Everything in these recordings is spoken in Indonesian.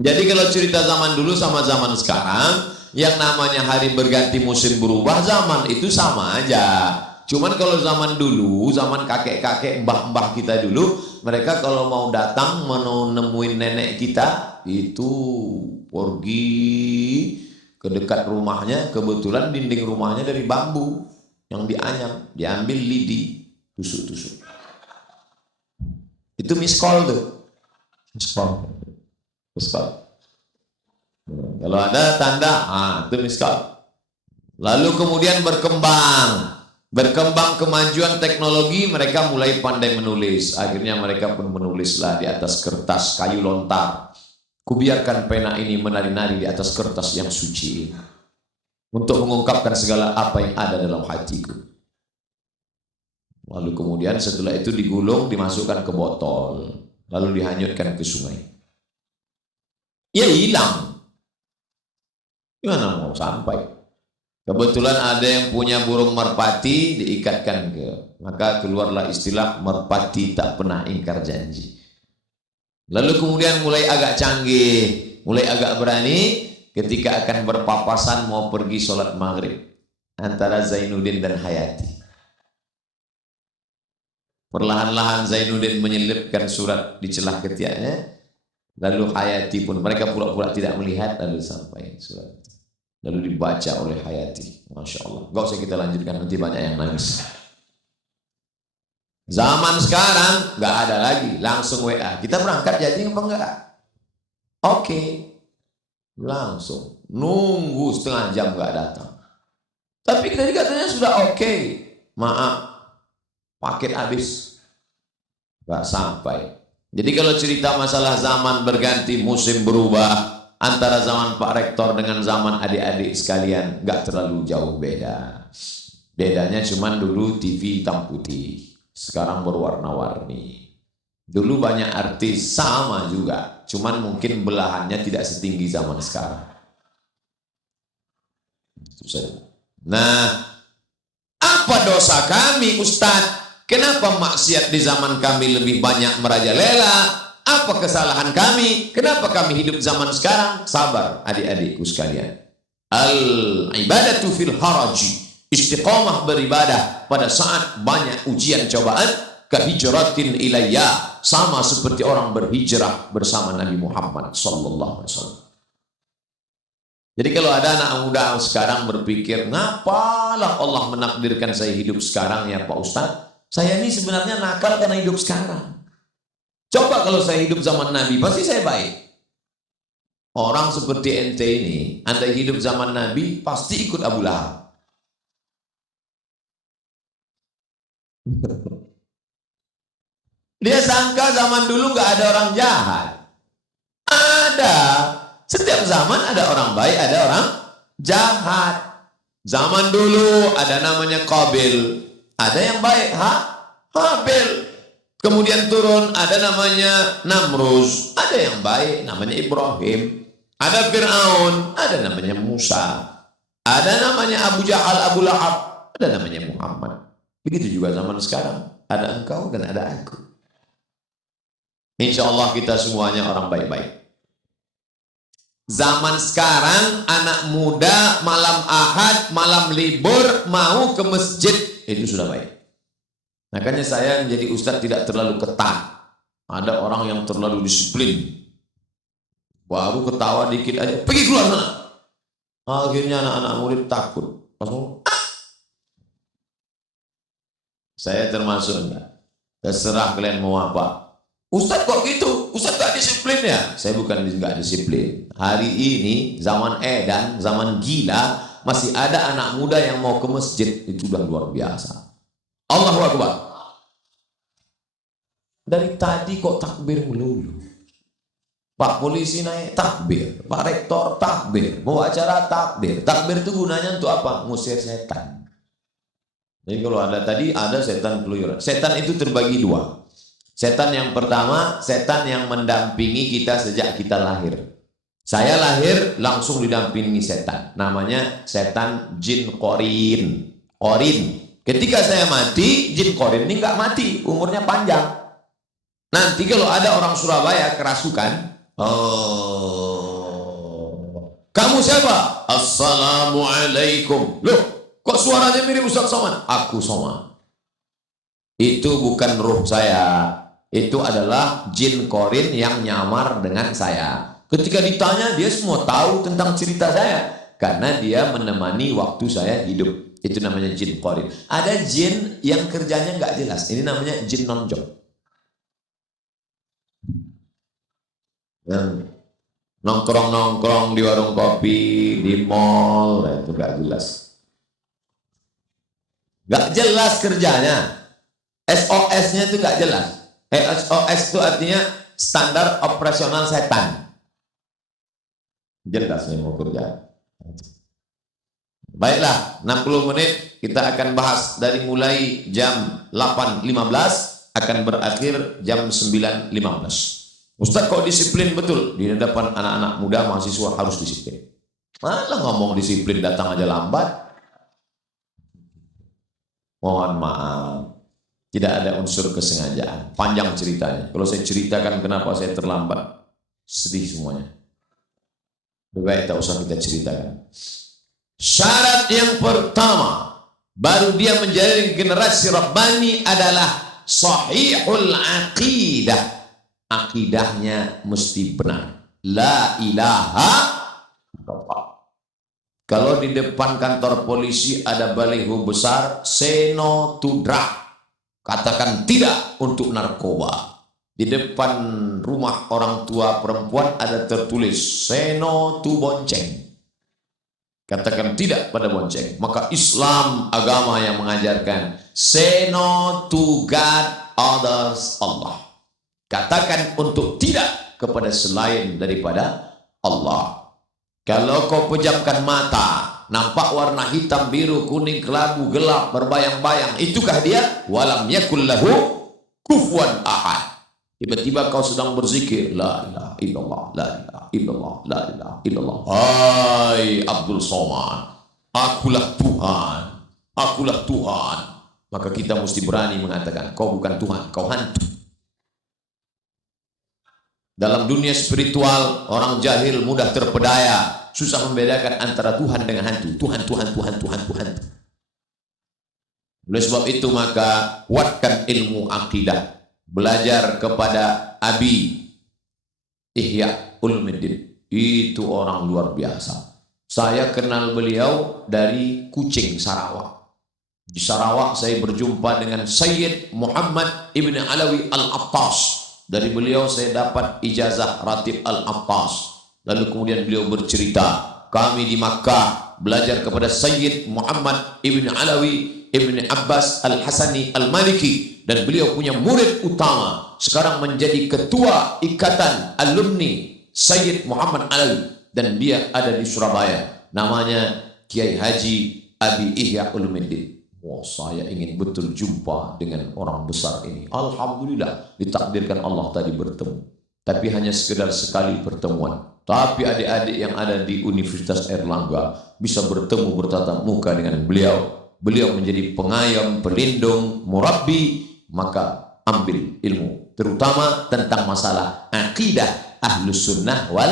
Jadi kalau cerita zaman dulu sama zaman sekarang, yang namanya hari berganti musim berubah, zaman itu sama aja. Cuman kalau zaman dulu, zaman kakek-kakek, mbah-mbah kita dulu, mereka kalau mau datang menemuin nenek kita, itu pergi ke dekat rumahnya, kebetulan dinding rumahnya dari bambu yang dianyam, diambil lidi, tusuk-tusuk. Itu miskol tuh. Miskol. Kalau ada tanda, itu miskol. Lalu kemudian berkembang kemajuan teknologi, mereka mulai pandai menulis. Akhirnya mereka pun menulislah di atas kertas kayu lontar. Kubiarkan pena ini menari-nari di atas kertas yang suci untuk mengungkapkan segala apa yang ada dalam hatiku. Lalu kemudian setelah itu digulung, dimasukkan ke botol, lalu dihanyutkan ke sungai. Ya hilang. Gimana mau sampai? Kebetulan ada yang punya burung merpati, diikatkan maka keluarlah istilah merpati tak pernah ingkar janji. Lalu kemudian mulai agak canggih, mulai agak berani ketika akan berpapasan mau pergi sholat maghrib antara Zainuddin dan Hayati. Perlahan-lahan Zainuddin menyelipkan surat di celah ketiaknya, lalu Hayati pun, mereka pura-pura tidak melihat, lalu sampai surat itu. Lalu dibaca oleh Hayati. Masya Allah. Gak usah kita lanjutkan, nanti banyak yang nangis. Zaman sekarang gak ada lagi, langsung WA. Kita berangkat jadi apa enggak? Oke. Langsung. Nunggu setengah jam gak datang. Tapi tadi katanya sudah oke. Maaf, paket habis. Gak sampai. Jadi kalau cerita masalah zaman berganti, musim berubah, antara zaman Pak Rektor dengan zaman adik-adik sekalian gak terlalu jauh beda. Bedanya cuman dulu TV hitam putih, sekarang berwarna-warni. Dulu banyak artis sama juga, cuman mungkin belahannya tidak setinggi zaman sekarang. Nah, apa dosa kami Ustadz? Kenapa maksiat di zaman kami lebih banyak merajalela? Apa kesalahan kami? Kenapa kami hidup zaman sekarang? Sabar adik-adikku sekalian. Al-ibadatu fil haraji. Istiqamah beribadah pada saat banyak ujian cobaan. Kahijratin ilayya. Sama seperti orang berhijrah bersama Nabi Muhammad sallallahu alaihi wasallam. Jadi kalau ada anak muda sekarang berpikir, ngapalah Allah menakdirkan saya hidup sekarang ya Pak Ustadz? Saya ini sebenarnya nakal karena hidup sekarang. Coba kalau saya hidup zaman Nabi, pasti saya baik. Orang seperti ente ini, anda hidup zaman Nabi, pasti ikut Abu Lahab. Dia sangka zaman dulu nggak ada orang jahat. Ada. Setiap zaman ada orang baik, ada orang jahat. Zaman dulu ada namanya Qabil. Ada yang baik, Habil. Kemudian turun, ada namanya Namrus. Ada yang baik, namanya Ibrahim. Ada Fir'aun, ada namanya Musa. Ada namanya Abu Jahal, Abu Lahab. Ada namanya Muhammad. Begitu juga zaman sekarang. Ada engkau dan ada aku. Insya Allah kita semuanya orang baik-baik. Zaman sekarang, anak muda malam Ahad, malam libur, mau ke masjid. Itu sudah baik. Makanya saya menjadi ustadz tidak terlalu ketat. Ada orang yang terlalu disiplin. Baru ketawa dikit aja, pergi keluar sana. Akhirnya anak-anak murid takut. Saya termasuk enggak. Terserah kalian mau apa. Ustadz kok gitu? Ustadz gak disiplin ya? Saya bukan gak disiplin. Hari ini zaman edan, zaman gila, masih ada anak muda yang mau ke masjid. Itu udah luar biasa. Allahu Akbar. Dari tadi kok takbir melulu. Pak polisi naik takbir, Pak rektor takbir, mau acara takbir. Takbir itu gunanya untuk apa? Ngusir setan. Jadi kalau ada tadi ada setan keluyuran. Setan itu terbagi dua. Setan yang pertama, setan yang mendampingi kita sejak kita lahir. Saya lahir langsung didampingi setan. Namanya setan jin korin. Ketika saya mati, jin korin ini nggak mati, umurnya panjang. Nanti kalau ada orang Surabaya kerasukan, Kamu siapa? Assalamualaikum. Loh, kok suaranya mirip Ustaz Somad? Aku Somad. Itu bukan ruh saya. Itu adalah jin korin yang nyamar dengan saya. Ketika ditanya, dia semua tahu tentang cerita saya. Karena dia menemani waktu saya hidup. Itu namanya jin korin. Ada jin yang kerjanya nggak jelas. Ini namanya jin non-job. Yang nongkrong-nongkrong di warung kopi, di mall, itu nggak jelas. Nggak jelas kerjanya. SOS-nya itu nggak jelas. SOS itu artinya standar operasional setan. Jelas nih mau kerja. Baiklah, 60 menit kita akan bahas dari mulai jam 8.15 akan berakhir jam 9.15. Ustaz kok disiplin betul? Di hadapan anak-anak muda mahasiswa harus disiplin. Malah ngomong disiplin datang aja lambat. Mohon maaf. Tidak ada unsur kesengajaan. Panjang ceritanya. Kalau saya ceritakan kenapa saya terlambat, sedih semuanya. Baik, tak usah kita ceritakan. Syarat yang pertama, baru dia menjadi generasi Rabbani adalah sahihul aqidah. Akidahnya mesti benar. La ilaha illallah. Kalau di depan kantor polisi ada baliho besar, say no to drug. Katakan tidak untuk narkoba. Di depan rumah orang tua perempuan ada tertulis say no to bonceng. Katakan tidak pada bonceng. Maka Islam agama yang mengajarkan say no to God, others, Allah. Katakan untuk tidak kepada selain daripada Allah. Kalau kau pejamkan mata, nampak warna hitam, biru, kuning, kelabu, gelap, berbayang-bayang, itukah dia? Walam yakul lahu kufuwan ahad. Tiba-tiba kau sedang berzikir, la ilaha illallah, la ilaha illallah, la ilaha illallah. Hai Abdul Somad, akulah Tuhan, akulah Tuhan. Maka kita mesti berani mengatakan, kau bukan Tuhan, kau hantu. Dalam dunia spiritual, orang jahil mudah terpedaya, susah membedakan antara Tuhan dengan hantu. Tuhan, Tuhan, Tuhan, Tuhan, Tuhan. Oleh sebab itu maka kuatkan ilmu akidah. Belajar kepada Abi Ihya Ulumuddin. Itu orang luar biasa. Saya kenal beliau dari Kucing, Sarawak. Di Sarawak saya berjumpa dengan Sayyid Muhammad Ibn Alawi Al-Attas. Dari beliau saya dapat ijazah Ratib Al-Attas. Lalu kemudian beliau bercerita, kami di Makkah belajar kepada Sayyid Muhammad Ibn Alawi Ibn Abbas Al-Hasani Al-Maliki. Dan beliau punya murid utama. Sekarang menjadi ketua ikatan alumni Sayyid Muhammad Alawi. Dan dia ada di Surabaya. Namanya Kiai Haji Abi Ihya Ulumuddin. Wah, saya ingin betul jumpa dengan orang besar ini. Alhamdulillah, ditakdirkan Allah tadi bertemu. Tapi hanya sekedar sekali pertemuan. Tapi adik-adik yang ada di Universitas Airlangga bisa bertemu bertatap muka dengan beliau. Beliau menjadi pengayom, pelindung, murabbi. Maka ambil ilmu. Terutama tentang masalah akidah Ahlus Sunnah wal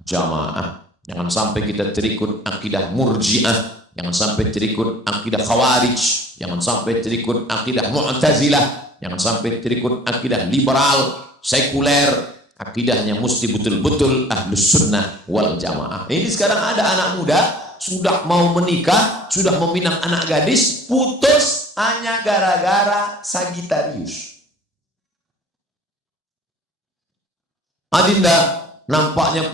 Jamaah. Jangan sampai kita terikut akidah Murji'ah. Jangan sampai terikut akidah Khawarij, jangan sampai terikut akidah Mu'tazilah, jangan sampai terikut akidah liberal, sekuler. Akidahnya mesti betul-betul Ahlus Sunnah wal Jamaah. Ini sekarang ada anak muda sudah mau menikah, sudah meminang anak gadis, putus hanya gara-gara Sagittarius. Adinda, nampaknya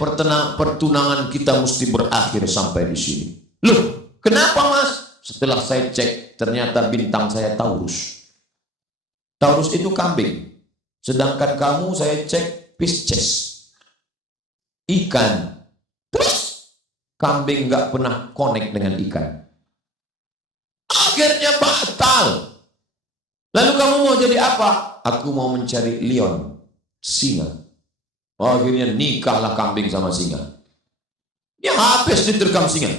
pertunangan kita mesti berakhir sampai di sini. Loh, kenapa mas? Setelah saya cek, ternyata bintang saya Taurus. Taurus itu kambing. Sedangkan kamu saya cek Pisces. Ikan. Terus kambing nggak pernah connect dengan ikan. Akhirnya batal. Lalu kamu mau jadi apa? Aku mau mencari lion, singa. Akhirnya nikahlah kambing sama singa. Dia habis diterkam singa.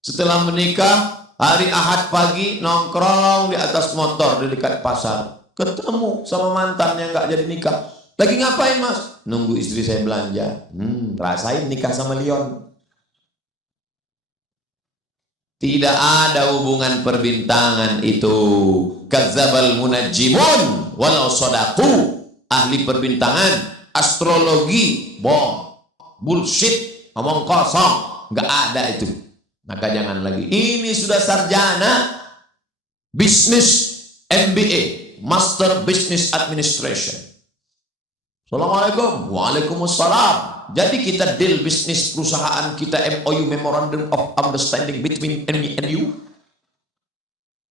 Setelah menikah, hari Ahad pagi nongkrong di atas motor di dekat pasar. Ketemu sama mantan yang nggak jadi nikah. Lagi ngapain mas? nunggu istri saya belanja. Rasain nikah sama Leon. Tidak ada hubungan perbintangan itu. Kadzdzabal munajjimun walau shadaqu. Ahli perbintangan, astrologi, bohong, bullshit, ngomong kosong, nggak ada itu. Maka jangan lagi. Ini sudah sarjana bisnis MBA, Master Business Administration. Assalamualaikum. Waalaikumsalam. Jadi kita deal bisnis perusahaan kita, MOU, Memorandum of Understanding between me and you.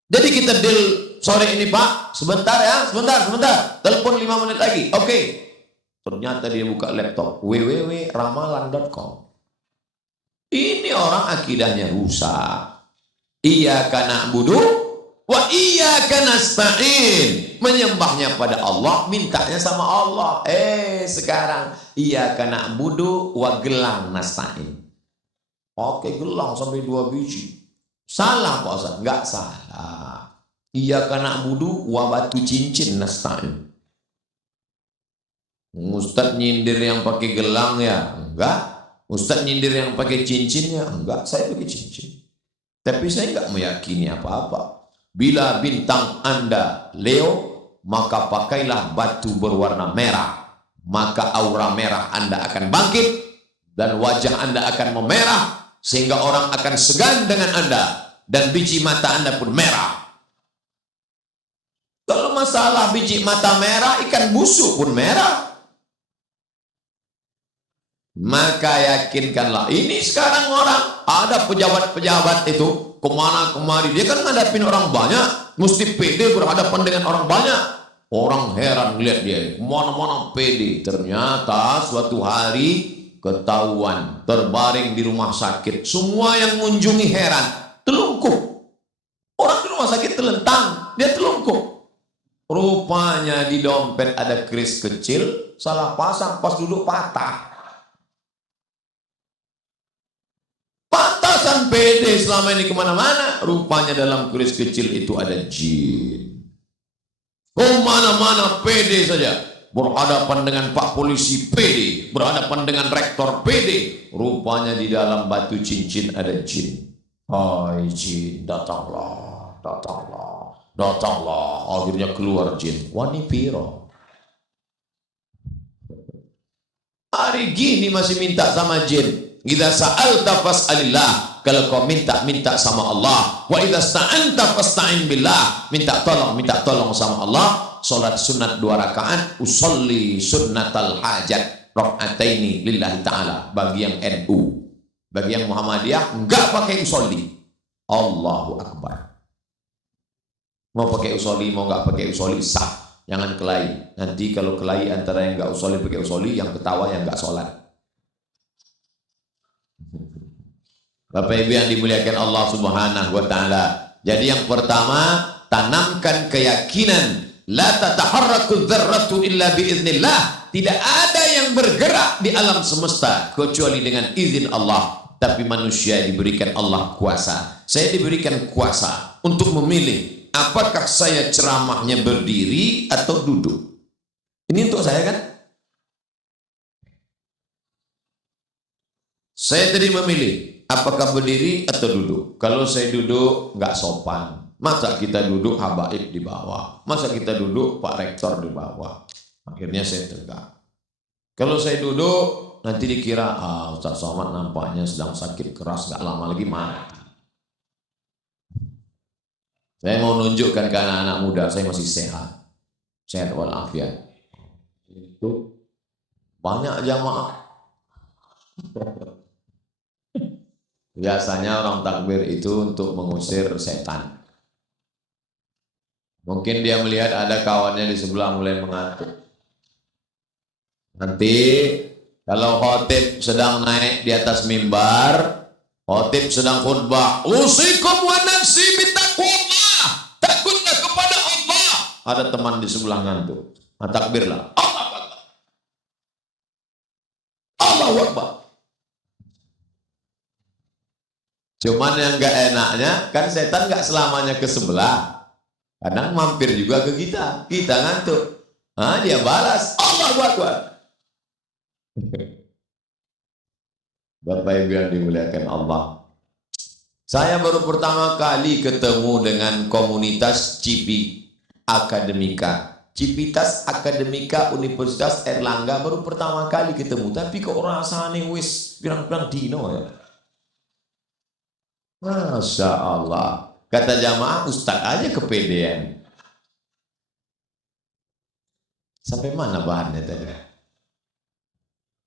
Jadi kita deal sore ini Pak, sebentar ya, sebentar. Telepon 5 menit lagi. Oke. Ternyata dia buka laptop, www.ramalan.com. Ini orang akidahnya rusak. Iyyaka na'budu wa iyyaka nasta'in. Menyembahnya pada Allah, mintanya sama Allah. Sekarang iyyaka na'budu wa gelang nasta'in. Oke, gelang sampai 2 biji. Salah Pak Ustaz? Enggak salah. Iyyaka na'budu wa batu cincin nasta'in. Ustaz nyindir yang pakai gelang ya? Enggak. Ustaz nyindir yang pakai cincinnya? Enggak, saya pakai cincin. Tapi saya enggak meyakini apa-apa. Bila bintang Anda Leo, maka pakailah batu berwarna merah. Maka aura merah Anda akan bangkit dan wajah Anda akan memerah sehingga orang akan segan dengan Anda dan biji mata Anda pun merah. Kalau masalah biji mata merah, ikan busuk pun merah. Maka yakinkanlah. Ini sekarang orang ada pejabat-pejabat itu kemana kemari, dia kan ngadapin orang banyak, mesti pede berhadapan dengan orang banyak. Orang heran lihat dia kemana-mana pede. Ternyata suatu hari ketahuan terbaring di rumah sakit. Semua yang mengunjungi heran, telungkup. Orang di rumah sakit telentang, dia telungkup. Rupanya di dompet ada keris kecil, salah pasang, pas duduk patah. Pantasan pede selama ini kemana-mana. Rupanya dalam keris kecil itu ada jin. Kemana-mana pede saja. Berhadapan dengan Pak Polisi pede. Berhadapan dengan Rektor pede. Rupanya di dalam batu cincin ada jin. Hai jin, datanglah, datanglah, datanglah. Akhirnya keluar jin. Wani piro. Hari gini masih minta sama jin. Idza sa'alta fas'alillah. Kalau kau minta sama Allah. Wa idza sta'anta fasta'in billah. Minta tolong sama Allah. Salat sunat 2 rakaat. Usolli sunnatal hajat raka'ataini lillahi ta'ala. Bagi yang NU, bagi yang Muhammadiyah enggak pakai usolli. Allahu Akbar. Mau pakai usolli, mau enggak pakai usolli, sah. Jangan kelahi. Nanti kalau kelahi antara yang enggak usolli pakai usolli, yang ketawa yang enggak sholat. Bapak Ibu yang dimuliakan Allah Subhanahu wa taala. Jadi yang pertama, tanamkan keyakinan la tataharraku dzarratu illa biiznillah. Tidak ada yang bergerak di alam semesta kecuali dengan izin Allah. Tapi manusia diberikan Allah kuasa. Saya diberikan kuasa untuk memilih apakah saya ceramahnya berdiri atau duduk. Ini untuk saya kan? Saya tadi memilih apakah berdiri atau duduk. Kalau saya duduk nggak sopan. Masa kita duduk habaib di bawah? Masa kita duduk Pak Rektor di bawah? Akhirnya saya tegak. Kalau saya duduk nanti dikira Ustaz Somad nampaknya sedang sakit keras, nggak lama lagi mati. Saya mau nunjukkan ke anak-anak muda saya masih sehat. Sehat walafiat. Itu banyak jamaah. Biasanya orang takbir itu untuk mengusir setan. Mungkin dia melihat ada kawannya di sebelah mulai mengantuk. Nanti kalau khotib sedang naik di atas mimbar, khotib sedang khutbah, usikum wa nafsi bittaqwallah, takutlah kepada Allah. Ada teman di sebelah ngantuk. Nah, takbirlah. Allahu Akbar. Allahu Akbar. Cuman yang gak enaknya, kan setan gak selamanya ke sebelah. Kadang mampir juga ke kita. Kita ngantuk. Dia balas, Allahu Akbar. Bapak Ibu yang dimuliakan Allah. Saya baru pertama kali ketemu dengan komunitas Cipi Akademika. Civitas Akademika Universitas Erlangga baru pertama kali ketemu. Tapi kok rasanya wis bilang-bilang dino ya. Masya Allah. Kata jamaah, Ustaz aja kepedean. Sampai mana bahannya tadi?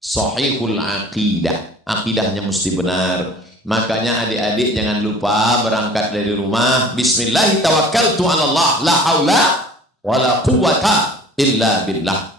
Sahihul aqidah. Akidahnya mesti benar. Makanya adik-adik jangan lupa berangkat dari rumah. Bismillahirrahmanirrahim. Tawakkaltu 'ala Allah. La haula wala quwwata illa billah.